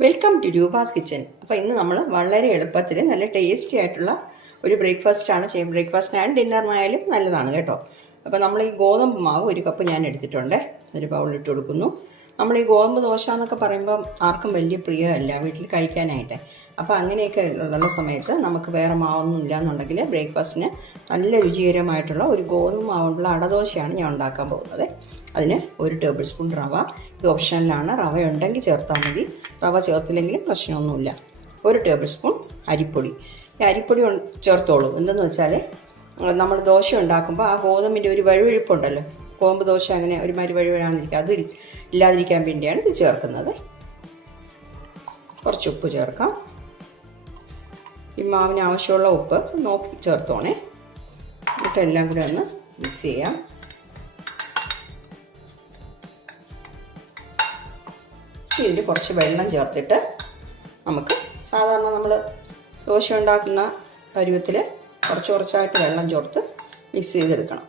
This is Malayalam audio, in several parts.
Welcome to Roopa's kitchen. അപ്പോൾ ഇന്ന് നമ്മൾ വളരെ എളുപ്പത്തിൽ നല്ല ടേസ്റ്റി ആയിട്ടുള്ള ഒരു ബ്രേക്ക്ഫാസ്റ്റാണ് ചെയ്യുന്നത്. ബ്രേക്ക്ഫാസ്റ്റിനായാലും ഡിന്നറിനായാലും നല്ലതാണ് കേട്ടോ. അപ്പോൾ നമ്മൾ ഈ ഗോതമ്പ് മാവ് ഒരു കപ്പ് ഞാൻ എടുത്തിട്ടുണ്ട്, ഒരു ബൗളിലിട്ട് കൊടുക്കുന്നു. നമ്മൾ ഈ ഗോതമ്പ് ദോശ എന്നൊക്കെ പറയുമ്പം ആർക്കും വലിയ പ്രിയമല്ല വീട്ടിൽ കഴിക്കാനായിട്ട്. അപ്പോൾ അങ്ങനെയൊക്കെ ഉള്ള സമയത്ത് നമുക്ക് വേറെ മാവൊന്നും ഇല്ലയെന്നുണ്ടെങ്കിൽ ബ്രേക്ക്ഫാസ്റ്റിന് നല്ല രുചികരമായിട്ടുള്ള ഒരു ഗോതമ്പ് മാവുള്ള അടദോശയാണ് ഞാൻ ഉണ്ടാക്കാൻ പോകുന്നത്. അതിന് 1 ടേബിൾ സ്പൂൺ റവ, ഇത് ഓപ്ഷനിലാണ്, റവ ഉണ്ടെങ്കിൽ ചേർത്താൽ മതി, റവ ചേർത്തില്ലെങ്കിലും പ്രശ്നമൊന്നുമില്ല. 1 ടേബിൾ സ്പൂൺ അരിപ്പൊടി. ഈ അരിപ്പൊടി ചേർത്തോളൂ. എന്തെന്ന് വെച്ചാൽ നമ്മൾ ദോശ ഉണ്ടാക്കുമ്പോൾ ആ ഗോതമ്പിൻ്റെ ഒരു വഴുവഴുപ്പുണ്ടല്ലോ, ഗോതമ്പ് ദോശ അങ്ങനെ ഒരുമാതിരി വഴുവഴാന്നിരിക്കുക, അത് ഇല്ലാതിരിക്കാൻ വേണ്ടിയാണ് ഇത് ചേർക്കുന്നത്. കുറച്ച് ഉപ്പ് ചേർക്കാം. ഈ മാവിന് ആവശ്യമുള്ള ഉപ്പ് നോക്കി ചേർത്തോണേ. എന്നിട്ടെല്ലാം കൂടെ ഒന്ന് മിക്സ് ചെയ്യാം. ഇതിൽ കുറച്ച് വെള്ളം ചേർത്തിട്ട് നമുക്ക് സാധാരണ നമ്മൾ ദോശ ഉണ്ടാക്കുന്ന പരുവത്തിൽ കുറച്ചായിട്ട് വെള്ളം ചേർത്ത് മിക്സ് ചെയ്തെടുക്കണം.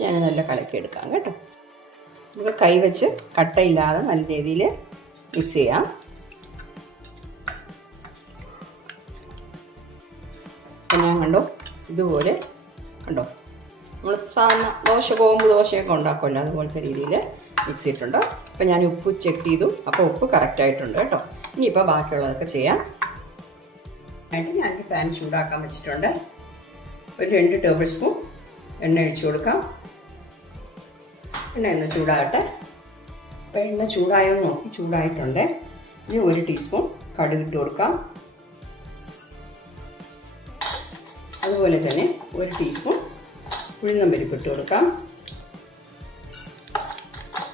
ഞാൻ നല്ല കലക്കിയെടുക്കാം കേട്ടോ. നമുക്ക് കൈവച്ച് കട്ടയില്ലാതെ നല്ല രീതിയിൽ മിക്സ് ചെയ്യാം. ഞാൻ കണ്ടോ, ഇതുപോലെ കണ്ടോ, നമ്മൾ സാധാരണ ഗോതമ്പ് ദോശയൊക്കെ ഉണ്ടാക്കുമല്ലോ അതുപോലത്തെ രീതിയിൽ മിക്സ് ചെയ്തിട്ടുണ്ട്. അപ്പോൾ ഞാൻ ഉപ്പ് ചെക്ക് ചെയ്തു, അപ്പോൾ ഉപ്പ് കറക്റ്റായിട്ടുണ്ട് കേട്ടോ. ഇനിയിപ്പോൾ ബാക്കിയുള്ളതൊക്കെ ചെയ്യാം. ആയിട്ട് ഞാനൊരു പാൻ ചൂടാക്കാൻ വെച്ചിട്ടുണ്ട്. ഒരു 2 ടേബിൾ സ്പൂൺ എണ്ണ ഒഴിച്ചു കൊടുക്കാം. എണ്ണ ഒന്ന് ചൂടാകട്ടെ. അപ്പോൾ എണ്ണ ചൂടായോ നോക്കി, ചൂടായിട്ടുണ്ട്. ഇനി 1 ടീസ്പൂൺ കടുക് ഇട്ട് കൊടുക്കാം. അതുപോലെ തന്നെ 1 ടീസ്പൂൺ ഉഴുന്നപ്പരിപ്പ് ഇട്ട് കൊടുക്കാം.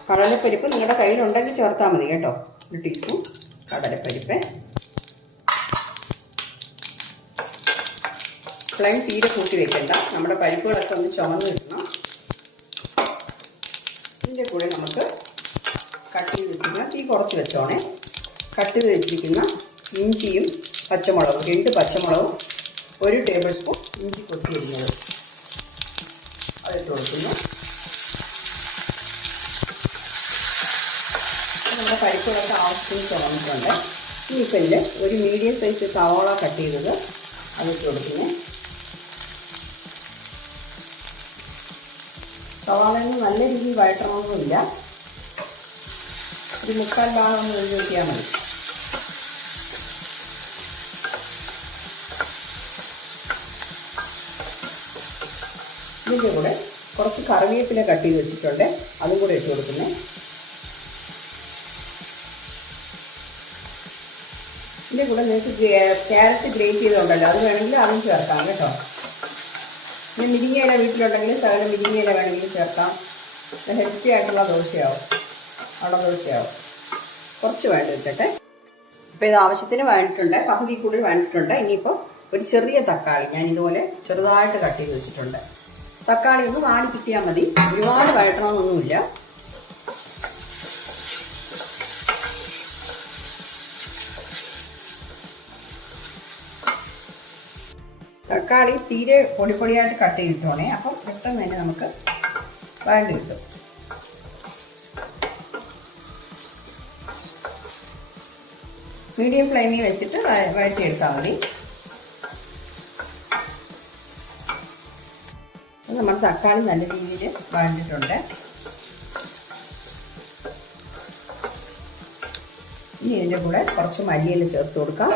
കടലപ്പരിപ്പ് നിങ്ങളുടെ കയ്യിലുണ്ടെങ്കിൽ ചേർത്താൽ മതി കേട്ടോ. 1 ടീസ്പൂൺ കടലപ്പരിപ്പ്. ഫ്ലെയിം തീരെ കൂട്ടി വെക്കണ്ട, നമ്മുടെ പരിപ്പുകളൊക്കെ ഒന്ന് ചുമന്ന് കിട്ടണം. ഇതിൻ്റെ കൂടെ നമുക്ക് കട്ട് ചെയ്ത് വെച്ചിരിക്കുന്ന, തീ കുറച്ച് വെച്ചോണേ, കട്ട് ചെയ്ത് വെച്ചിരിക്കുന്ന ഇഞ്ചിയും പച്ചമുളകും, 2 പച്ചമുളകും 1 ടേബിൾ സ്പൂൺ ഇഞ്ചി കൊത്തിയരിഞ്ഞത് അതിട്ട് കൊടുക്കുന്നു. നമ്മുടെ പരിപ്പുകളൊക്കെ ആവശ്യത്തിന് ചുമന്നിട്ടുണ്ട്. ഇനിയിപ്പോൾ ഇതിൽ ഒരു മീഡിയം സൈസ് സവാള കട്ട് ചെയ്തത് അതിട്ട് കൊടുക്കുന്നു. സവാളയിൽ നല്ല രീതിയിൽ വഴറ്റണമെന്നില്ല, ഒരു 3/4 ഭാഗം ഒന്ന് എഴുതി വയ്ക്കിയാൽ മതി. ഇതിൻ്റെ കൂടെ കുറച്ച് കറിവേപ്പില കട്ട് ചെയ്ത് വെച്ചിട്ടുണ്ട്, അതും കൂടെ ഇട്ട് കൊടുക്കുന്നത്. ഇതിൻ്റെ കൂടെ നിങ്ങൾക്ക് ക്യാരറ്റ് ഗ്രേറ്റ് ചെയ്തുണ്ടല്ലോ, അത് വേണമെങ്കിൽ അതും ചേർക്കാം കേട്ടോ. പിന്നെ മുരിങ്ങയില വീട്ടിലുണ്ടെങ്കിൽ ശകലം മുരിങ്ങയില വേണമെങ്കിൽ ചേർക്കാം. ഹെൽത്തി ആയിട്ടുള്ള ദോശയാവും, അടദോശയാവും. കുറച്ച് വേണ്ടിയിട്ടെ. അപ്പോൾ ഇത് ആവശ്യത്തിന് വേണ്ടിയിട്ടുണ്ട്, പകുതി കൂടി വേണ്ടിയിട്ടുണ്ട്. ഇനിയിപ്പോൾ ഒരു ചെറിയ തക്കാളി ഞാൻ ഇതുപോലെ ചെറുതായിട്ട് കട്ട് ചെയ്ത് വെച്ചിട്ടുണ്ട്. തക്കാളി ഒന്ന് വാടി കിട്ടിയാൽ മതി, ഒരുപാട് വഴറ്റണമെന്നൊന്നുമില്ല. തക്കാളി തീരെ പൊടിയായിട്ട് കട്ട് ചെയ്തിട്ടോണേ, അപ്പം പെട്ടെന്ന് തന്നെ നമുക്ക് വഴണ്ട് കിട്ടും. മീഡിയം ഫ്ലെയിമിൽ വെച്ചിട്ട് വഴറ്റിയെടുത്താൽ മതി. നമ്മൾ തക്കാളി നല്ല രീതിയിൽ വഴണ്ടിട്ടുണ്ട്. ഇനി ഇതിൻ്റെ കൂടെ കുറച്ച് മല്ലിയില ചേർത്ത് കൊടുക്കാം.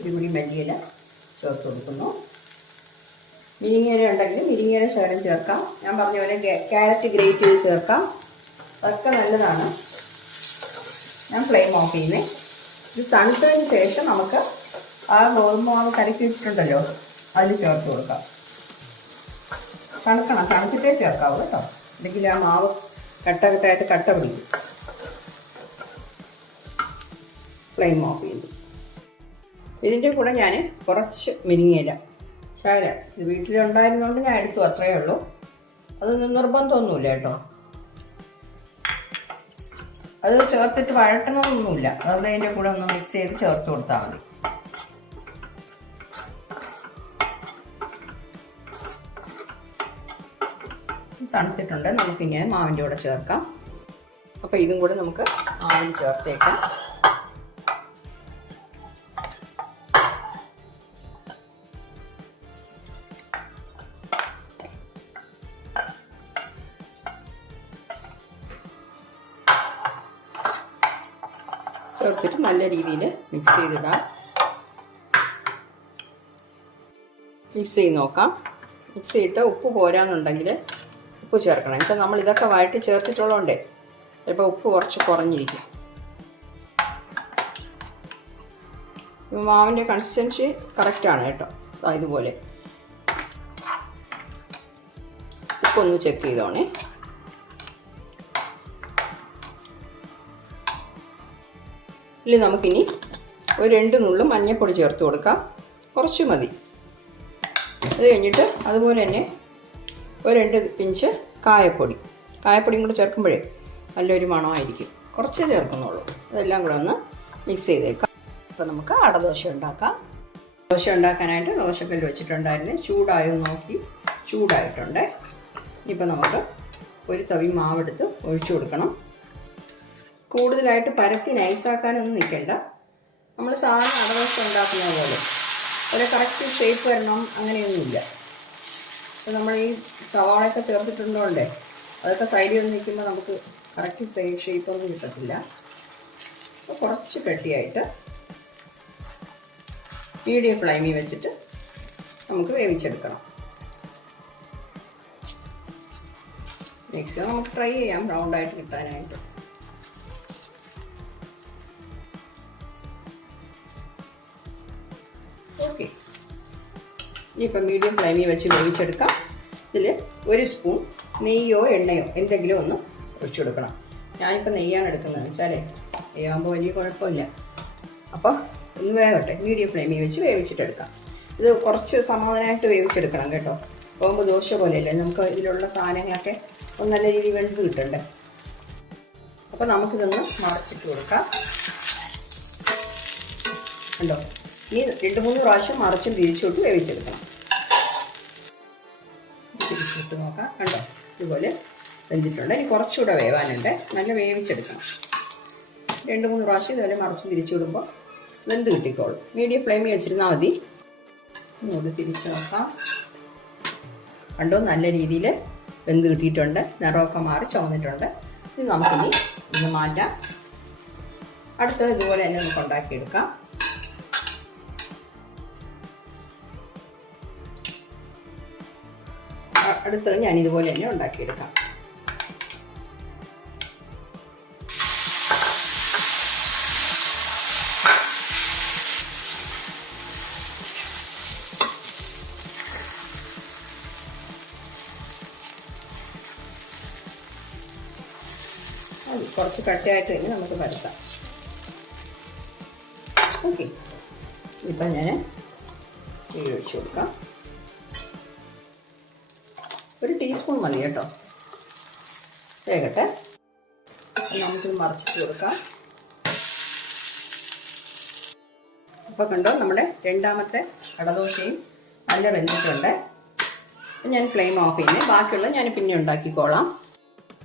ഒരു പിടി മല്ലിയില ചേർത്ത് കൊടുക്കുന്നു. മുരിങ്ങയില ഉണ്ടെങ്കിൽ മുരിങ്ങയില ശകലം ചേർക്കാം. ഞാൻ പറഞ്ഞ പോലെ ക്യാരറ്റ് ഗ്രേറ്റ് ചെയ്ത് ചേർക്കാം, അതൊക്കെ നല്ലതാണ്. ഞാൻ ഫ്ലെയിം ഓഫ് ചെയ്യുന്നേ. ഇത് തണുത്തതിന് ശേഷം നമുക്ക് ആ ഗോതമ്പ് മാവ് കലക്കി വെച്ചിട്ടുണ്ടല്ലോ അതിൽ ചേർത്ത് കൊടുക്കാം. തണുക്കണം, തണുത്തിട്ടേ ചേർക്കാവൂ കേട്ടോ, അല്ലെങ്കിൽ ആ മാവ് കട്ടായിട്ട് കട്ട പിടിക്കും. ഫ്ലെയിം ഓഫ് ചെയ്യുന്നു. ഇതിൻ്റെ കൂടെ ഞാൻ കുറച്ച് മുരിങ്ങയില ശകലം, ഇത് വീട്ടിലുണ്ടായിരുന്നുകൊണ്ട് ഞാൻ എടുത്തു, അത്രയേ ഉള്ളൂ. അതൊന്നും നിർബന്ധമൊന്നുമില്ല കേട്ടോ. അത് ചേർത്തിട്ട് വഴട്ടണമെന്നൊന്നുമില്ല, അത് അതിൻ്റെ കൂടെ ഒന്ന് മിക്സ് ചെയ്ത് ചേർത്ത് കൊടുത്താൽ മതി. തണുത്തിട്ടുണ്ട്. നമുക്കിങ്ങനെ മാവിൻ്റെ കൂടെ ചേർക്കാം. അപ്പോൾ ഇതും കൂടെ നമുക്ക് മാവിന് ചേർത്തേക്കാം. ചേർത്തിട്ട് നല്ല രീതിയിൽ മിക്സ് ചെയ്തിടാം. മിക്സ് ചെയ്ത് നോക്കാം. മിക്സ് ചെയ്തിട്ട് ഉപ്പ് പോരാന്നുണ്ടെങ്കിൽ ഉപ്പ് ചേർക്കണം. എന്നുവെച്ചാൽ നമ്മൾ ഇതൊക്കെ വഴറ്റി ചേർത്തിട്ടുള്ളതുകൊണ്ടേ ചിലപ്പോൾ ഉപ്പ് കുറച്ച് കുറഞ്ഞിരിക്കും. മാവിൻ്റെ കൺസിസ്റ്റൻസി കറക്റ്റാണ് കേട്ടോ. ഇതുപോലെ ഉപ്പൊന്ന് ചെക്ക് ചെയ്തോണേ. ഇതിൽ നമുക്കിനി ഒരു 2 നുള്ളു മഞ്ഞൾപ്പൊടി ചേർത്ത് കൊടുക്കാം. കുറച്ച് മതി. അത് കഴിഞ്ഞിട്ട് അതുപോലെ തന്നെ ഒരു 2 പിഞ്ച് കായപ്പൊടിയും കൂടെ ചേർക്കുമ്പോഴേ നല്ലൊരു മണമായിരിക്കും. കുറച്ചേ ചേർക്കുന്നുള്ളൂ. അതെല്ലാം കൂടെ ഒന്ന് മിക്സ് ചെയ്തേക്കാം. അപ്പോൾ നമുക്ക് അടദോശ ഉണ്ടാക്കാം. ദോശ ഉണ്ടാക്കാനായിട്ട് ദോശക്കല്ല് വെച്ചിട്ടുണ്ടായിരുന്നു. ചൂടായോ നോക്കി. ചൂടായിട്ടുണ്ട്. ഇനിയിപ്പോൾ നമുക്ക് ഒരു തവി മാവെടുത്ത് ഒഴിച്ചു കൊടുക്കണം. കൂടുതലായിട്ട് പരത്തി നൈസാക്കാനൊന്നും നിൽക്കണ്ട. നമ്മൾ സാധാരണ അടദോശ ഉണ്ടാക്കുന്ന പോലെ ഒരു കറക്റ്റ് ഷേപ്പ് വരണം അങ്ങനെയൊന്നുമില്ല. അപ്പോൾ നമ്മൾ ഈ സവാളയൊക്കെ ചേർത്തിട്ടുണ്ടോണ്ടേ അതൊക്കെ സൈഡിൽ വന്ന് നിൽക്കുമ്പോൾ നമുക്ക് കറക്റ്റ് ഷേപ്പൊന്നും കിട്ടത്തില്ല. അപ്പോൾ കുറച്ച് കട്ടിയായിട്ട് മീഡിയം ഫ്ലെയിമിൽ വെച്ചിട്ട് നമുക്ക് വേവിച്ചെടുക്കണം. മാക്സിമം നമുക്ക് ട്രൈ ചെയ്യാം റൗണ്ടായിട്ട് കിട്ടാനായിട്ട്. ഓക്കെ, ഇനിയിപ്പോൾ മീഡിയം ഫ്ലെയിമിൽ വെച്ച് വേവിച്ചെടുക്കാം. ഇതിൽ 1 സ്പൂൺ നെയ്യോ എണ്ണയോ എന്തെങ്കിലും ഒന്ന് ഒഴിച്ചു കൊടുക്കണം. ഞാനിപ്പോൾ നെയ്യാണ് എടുക്കുന്നത്. വെച്ചാലേ നെയ്യാകുമ്പോൾ വലിയ കുഴപ്പമില്ല. അപ്പോൾ ഒന്ന് വേവട്ടെ. മീഡിയം ഫ്ലെയിമിൽ വെച്ച് വേവിച്ചിട്ടെടുക്കാം. ഇത് കുറച്ച് സമാധാനമായിട്ട് വേവിച്ചെടുക്കണം കേട്ടോ. പോകുമ്പോൾ ദോശ പോലെയല്ലേ, നമുക്ക് ഇതിലുള്ള സാധനങ്ങളൊക്കെ ഒന്ന് നല്ല രീതിയിൽ വെന്ത് കിട്ടണ്ടേ. അപ്പോൾ നമുക്കിതൊന്ന് മറച്ചിട്ട് കൊടുക്കാം. കണ്ടോ, ഇനി 2-3 പ്രാവശ്യം മറിച്ചും തിരിച്ചോട്ട് വേവിച്ചെടുക്കണം. തിരിച്ചിട്ട് നോക്കാം. കണ്ടോ, ഇതുപോലെ വെന്തിട്ടുണ്ട്. ഇനി കുറച്ചുകൂടെ വേവാനുണ്ട്. നല്ല വേവിച്ചെടുക്കണം. 2-3 പ്രാവശ്യം ഇതുപോലെ മറിച്ചും തിരിച്ചു വിടുമ്പോൾ വെന്ത് കിട്ടിക്കോളും. മീഡിയം ഫ്ലെയിമിൽ വെച്ചിരുന്നാൽ മതി. ഇങ്ങോട്ട് തിരിച്ച് നോക്കാം. കണ്ടോ, നല്ല രീതിയിൽ വെന്ത് കിട്ടിയിട്ടുണ്ട്. നിറമൊക്കെ മാറി ചുവന്നിട്ടുണ്ട്. ഇത് നമുക്കിനി ഇന്ന് മാറ്റാം. അടുത്തത് ഇതുപോലെ തന്നെ നമുക്ക് ഉണ്ടാക്കിയെടുക്കാം. അടുത്തത് ഞാൻ ഇതുപോലെ തന്നെ ഉണ്ടാക്കിയെടുക്കാം. കുറച്ച് കട്ടിയായിട്ട് കഴിഞ്ഞ് നമുക്ക് പരത്താം. ഓക്കെ, ഇപ്പം ഞാൻ നെയ്യ് ഒഴിച്ചു കൊടുക്കാം. 1 ടീസ്പൂൺ മതി കേട്ടോ. വേകട്ടെ. നമുക്കിത് മറിച്ചിട്ട് കൊടുക്കാം. അപ്പോൾ കണ്ടോ, നമ്മുടെ രണ്ടാമത്തെ അടദോശയും നല്ല വെന്തിട്ടുണ്ട്. ഞാൻ ഫ്ലെയിം ഓഫ് ചെയ്യുന്നത്. ബാക്കിയുള്ള ഞാൻ പിന്നെ ഉണ്ടാക്കിക്കോളാം.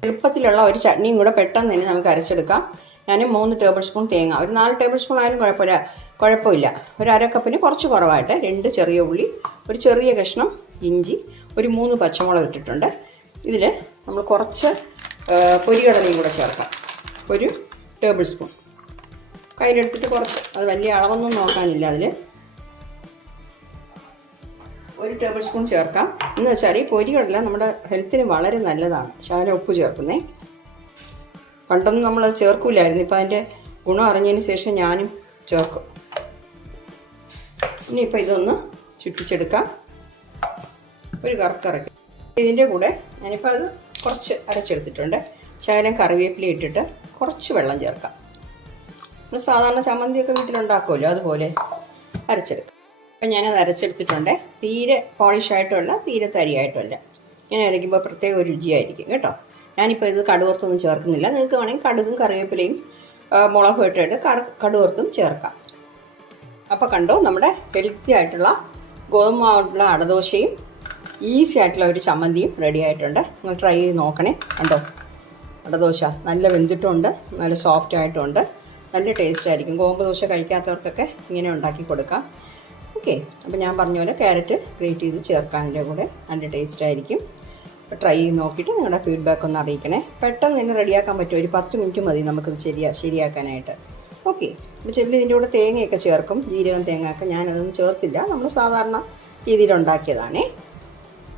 എളുപ്പത്തിലുള്ള ഒരു ചട്നിയും കൂടെ പെട്ടെന്ന് തന്നെ നമുക്ക് അരച്ചെടുക്കാം. ഞാൻ 3 ടേബിൾ സ്പൂൺ തേങ്ങ, ഒരു 4 ടേബിൾ സ്പൂൺ ആയാലും കുഴപ്പമില്ല. ഒരു അരക്കപ്പിന് കുറച്ച് കുറവായിട്ട് 2 ചെറിയ ഉള്ളി, ഒരു ചെറിയ കഷ്ണം ഇഞ്ചി, ഒരു 3 പച്ചമുളക് ഇട്ടിട്ടുണ്ട്. ഇതിൽ നമ്മൾ കുറച്ച് പൊരികടലയും കൂടെ ചേർക്കാം. 1 ടേബിൾ സ്പൂൺ കയ്യിലെടുത്തിട്ട് കുറച്ച്, അത് വലിയ അളവൊന്നും നോക്കാനില്ല. അതിൽ 1 ടേബിൾ സ്പൂൺ ചേർക്കാം. എന്ന് വെച്ചാൽ ഈ പൊരികടല നമ്മുടെ ഹെൽത്തിന് വളരെ നല്ലതാണ്. ശകലം ഉപ്പ് ചേർക്കുന്നേ. പണ്ടൊന്നും നമ്മളത് ചേർക്കില്ലായിരുന്നു. ഇപ്പം അതിൻ്റെ ഗുണം അറിഞ്ഞതിന് ശേഷം ഞാനും ചേർക്കും. ഇനിയിപ്പോൾ ഇതൊന്ന് ചുറ്റിച്ചെടുക്കാം. ഒരു കറക്കി ഇതിൻ്റെ കൂടെ ഞാനിപ്പോൾ അത് കുറച്ച് അരച്ചെടുത്തിട്ടുണ്ട്. ശകലം കറിവേപ്പില ഇട്ടിട്ട് കുറച്ച് വെള്ളം ചേർക്കാം. നമ്മൾ സാധാരണ ചമ്മന്തിയൊക്കെ വീട്ടിലുണ്ടാക്കുമല്ലോ, അതുപോലെ അരച്ചെടുക്കാം. അപ്പം ഞാനത് അരച്ചെടുത്തിട്ടുണ്ട്. തീരെ പോളിഷായിട്ടുമല്ല, തീരെ തരിയായിട്ടുമല്ല. ഇങ്ങനെ അരയ്ക്കുമ്പോൾ പ്രത്യേക ഒരു രുചിയായിരിക്കും കേട്ടോ. ഞാനിപ്പോൾ ഇത് കടുവർത്തൊന്നും ചേർക്കുന്നില്ല. നിങ്ങൾക്ക് വേണമെങ്കിൽ കടുകും കറിവേപ്പിലയും മുളകും ഇട്ടിട്ട് കടുവർത്തും ചേർക്കാം. അപ്പോൾ കണ്ടോ, നമ്മുടെ ഹെൽത്തി ആയിട്ടുള്ള ഗോതമ്പ് മാവുള്ള അടദോശയും ഈസി ആയിട്ടുള്ള ഒരു ചമ്മന്തിയും റെഡി ആയിട്ടുണ്ട്. നിങ്ങൾ ട്രൈ ചെയ്ത് നോക്കണേ. കണ്ടോ, അടദോശ നല്ല വെന്തിട്ടുമുണ്ട്, നല്ല സോഫ്റ്റ് ആയിട്ടുമുണ്ട്, നല്ല ടേസ്റ്റ് ആയിരിക്കും. ഗോതമ്പ് ദോശ കഴിക്കാത്തവർക്കൊക്കെ ഇങ്ങനെ ഉണ്ടാക്കി കൊടുക്കാം. ഓക്കെ, അപ്പോൾ ഞാൻ പറഞ്ഞ പോലെ ക്യാരറ്റ് ഗ്രേറ്റ് ചെയ്ത് ചേർക്കാൻ ഇതിൻ്റെ കൂടെ നല്ല ടേസ്റ്റ് ആയിരിക്കും. അപ്പോൾ ട്രൈ ചെയ്ത് നോക്കിയിട്ട് നിങ്ങളുടെ ഫീഡ്ബാക്ക് ഒന്ന് അറിയിക്കണേ. പെട്ടെന്ന് തന്നെ റെഡിയാക്കാൻ പറ്റും, ഒരു 10 മിനിറ്റ് മതി നമുക്കത് ശരിയാക്കാനായിട്ട്. ഓക്കെ, അപ്പോൾ ചിലർ ഇതിൻ്റെ കൂടെ തേങ്ങയൊക്കെ ചേർക്കും, ജീരകം തേങ്ങ ഒക്കെ. ഞാനതൊന്നും ചേർത്തില്ല, നമ്മൾ സാധാരണ രീതിയിൽ ഉണ്ടാക്കിയതാണേ.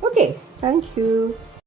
Okay, thank you.